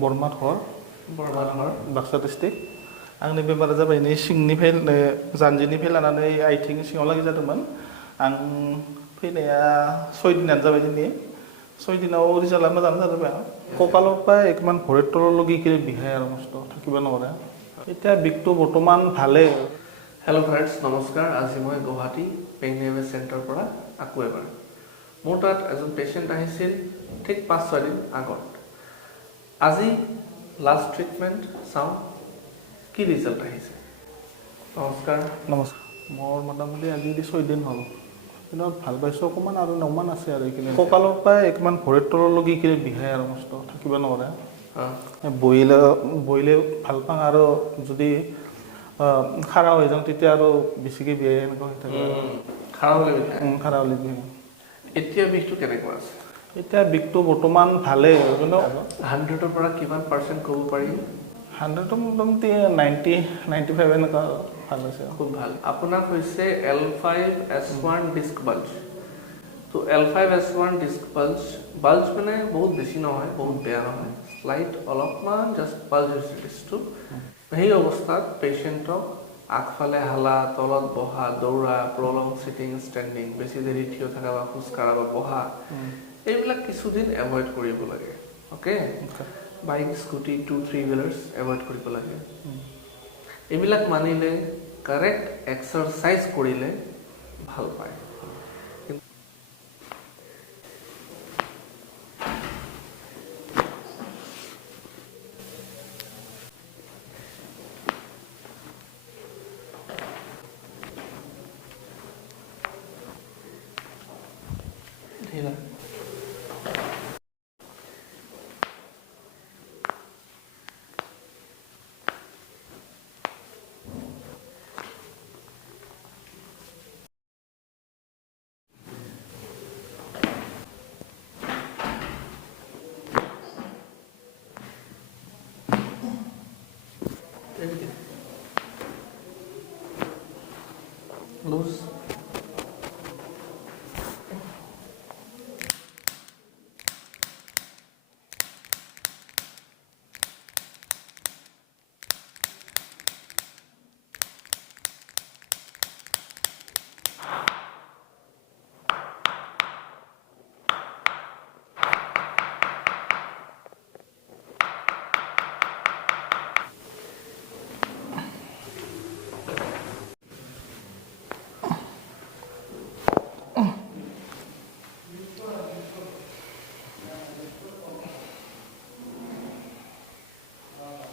बरमा हर Baksa district आंनि बेमारा जाबाय नै सिंनिफ्राय जानजिनिफ्राय लानानै आथिं सिङावलागै जादोंमोन आं फैनाया 6 दिनानो जाबाय दिनै 6 दिनाव रिजाल्टआ मोजाङानो जाजोबबाय ककाলৰ পৰা একমান ভৰিৰ তললৈকে বিষায় আৰু মস্ত থাকিব নোৱাৰে এতিয়া বিষটো বৰ্তমান ভালে हेलो फ्रेंड्स नमस्कार आज मैं गुवाहाटी पेन रिलीफ सेंटर पर आको एबार मोर तात एजन पेशेंट आहिছিল ठीक 5-6 दिन আগত আজি लास्ट ट्रिटमेंट চাও কি ৰিজাল্ট আহিছে নমস্কাৰ মোৰ মোটামুটি আজি 6 দিন হ'ল কিন্তু ভাল পাইছো অকমান আৰু 9 মান আছে আৰু এইখিনি ককালৰ পৰা একমান ভৰিৰ তললৈকে বিষায় আৰু মস্ত থাকিব নোৱাৰে বইলে ভাল পাং আৰু যদি খাৰা হৈ যাওঁ তেতিয়া আৰু বেছিকে বিয়াই এনেকুৱা হৈ থাকে খাৰা হলে এতিয়া বিষটো কেনেকুৱা আছে এতিয়া বিষটো বৰ্তমান ভালে কিন্তু 100 ৰ পৰা কিমান % ক'ব পাৰি 100 টো মোটামুটি 90-95 এনেকুৱা ভাল আছে খুব ভাল আপোনাৰ হৈছে L5S1 ডিস্ক বাল্জ তো L5S1 ডিস্ক বাল্জ মানে বহুত বেছি নহয় বহুত বেয়া নহয় স্লাইট অলপমান জাস্ট বাল্জ হৈছে ডিস্কটো এই অৱস্থাত পেশেন্টক আগফালে হালা তলত বহা দৌৰা প্ৰলং সিটিং ষ্টেণ্ডিং বেছি দেৰি থিয় থকা বা খোজ কাঢ়া বা বহা এইবিলাক কিছুদিন এভয়েড কৰিব লাগে ওকে বাইক স্কুটি 2-3 হুইলাৰ্স এভয়েড কৰিব লাগে এইবিলাক মানিলে কাৰেক্ট এক্সাৰসাইজ কৰিলে ভাল পায় ढीला लूज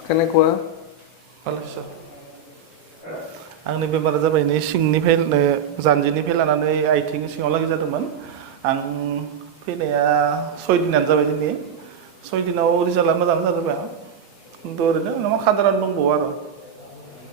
केनेकुवा आलसा आंनि बेमारा जाबाय नै सिंनिफ्राय जानजिनिफ्राय लानानै आथिं सिङावलागै जादोंमोन आं फैनाया 6 दिनानो जाबाय दिनै 6 दिनाव रिजाल्टआ मोजाङानो जाजोबबाय खिन्थु ओरैनो साधारन दंबावो आरो